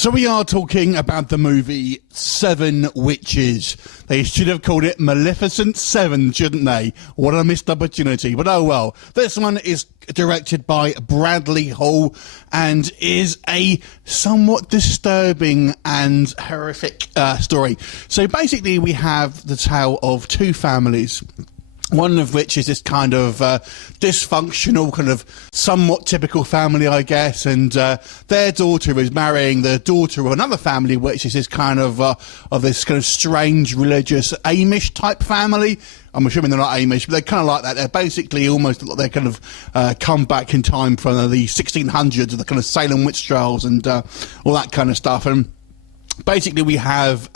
So we are talking about the movie Seven Witches. They should have called it Maleficent 7, shouldn't they? What a missed opportunity, but oh well. This one is directed by Brady Hall and is a somewhat disturbing and horrific story. So basically we have the tale of two families. One of which is this kind of dysfunctional, kind of somewhat typical family, I guess, and their daughter is marrying the daughter of another family, which is this kind of this kind of strange religious Amish type family. I'm assuming they're not Amish, but they're kind of like that. They're basically almost like they kind of come back in time from the 1600s, the kind of Salem witch trials and all that kind of stuff. And basically we have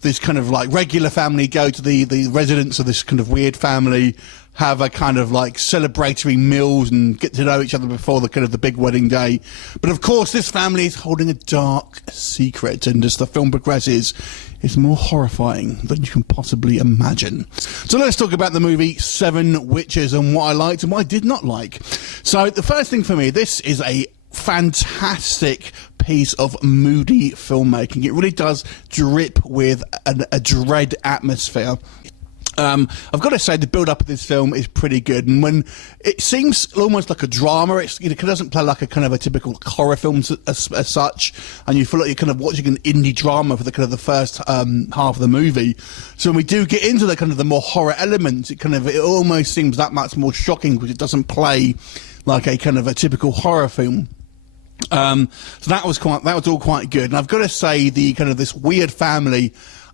this kind of like regular family go to the residence of this kind of weird family, have a kind of like celebratory meals and get to know each other before the kind of the big wedding day. But of course this family is holding a dark secret, and as the film progresses, it's more horrifying than you can possibly imagine. So let's talk about the movie Seven Witches and what I liked and what I did not like. So the first thing for me, this is a fantastic piece of moody filmmaking. It really does drip with a dread atmosphere. I've got to say the build-up of this film is pretty good, and when it seems almost like a drama, it doesn't play like a kind of a typical horror film as such, and you feel like you're kind of watching an indie drama for the kind of the first half of the movie. So when we do get into the kind of the more horror elements, it almost seems that much more shocking because it doesn't play like a kind of a typical horror film. So that was all quite good, and I've got to say the kind of this weird family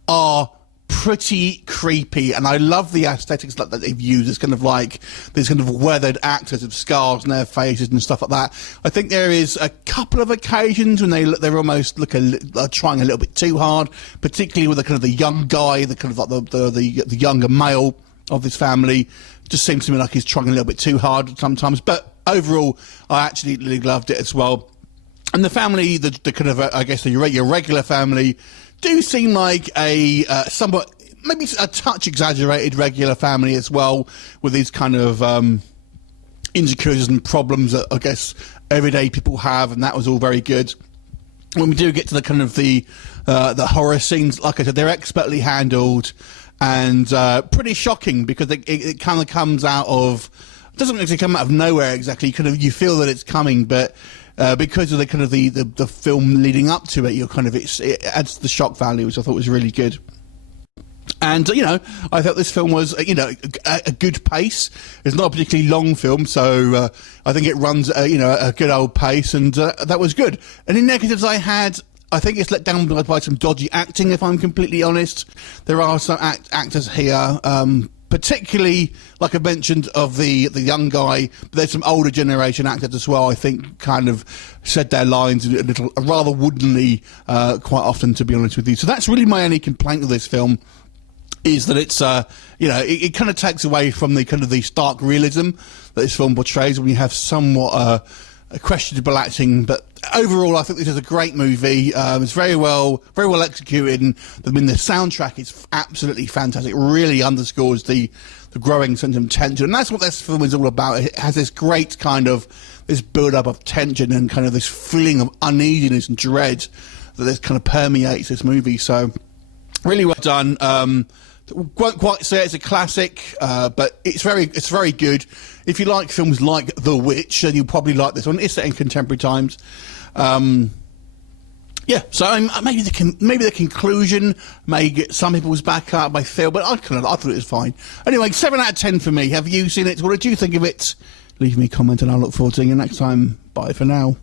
are pretty creepy, and I love the aesthetics that they've used. It's kind of like these kind of weathered actors with scars on their faces and stuff like that. I think there is a couple of occasions when they're almost trying a little bit too hard, particularly with the kind of the young guy, the kind of like the younger male of this family. Just seems to me like he's trying a little bit too hard sometimes, but overall I actually really loved it as well. And the family, the kind of, I guess, your regular family, do seem like a somewhat, maybe a touch exaggerated regular family as well, with these kind of insecurities and problems that I guess everyday people have, and that was all very good. When we do get to the kind of the horror scenes, like I said, they're expertly handled and pretty shocking because it kind of comes out of, it doesn't actually come out of nowhere exactly. You feel that it's coming, but because of the kind of the film leading up to it, it adds the shock value, which I thought was really good. And I thought this film was a good pace. It's not a particularly long film, so I think it runs a good old pace, and that was good. Any negatives I had, I think it's let down by some dodgy acting, if I'm completely honest. There are some actors here, particularly, like I mentioned, of the young guy, but there's some older generation actors as well, I think, kind of said their lines rather woodenly quite often, to be honest with you. So that's really my only complaint with this film, is that it's, it kind of takes away from the kind of the stark realism that this film portrays when you have somewhat questionable acting. But overall, I think this is a great movie. It's very well executed, and the soundtrack is absolutely fantastic. It really underscores the growing sense of tension, and that's what this film is all about. It has this great kind of this build-up of tension and kind of this feeling of uneasiness and dread that this kind of permeates this movie. So really well done. Won't quite say it's a classic, but it's very good. If you like films like The Witch, then you'll probably like this one. It's set in contemporary times. Yeah, so maybe the conclusion may get some people's back up, I feel, but I thought it was fine. Anyway, 7 out of 10 for me. Have you seen it? What did you think of it? Leave me a comment and I'll look forward to seeing you next time. Bye for now.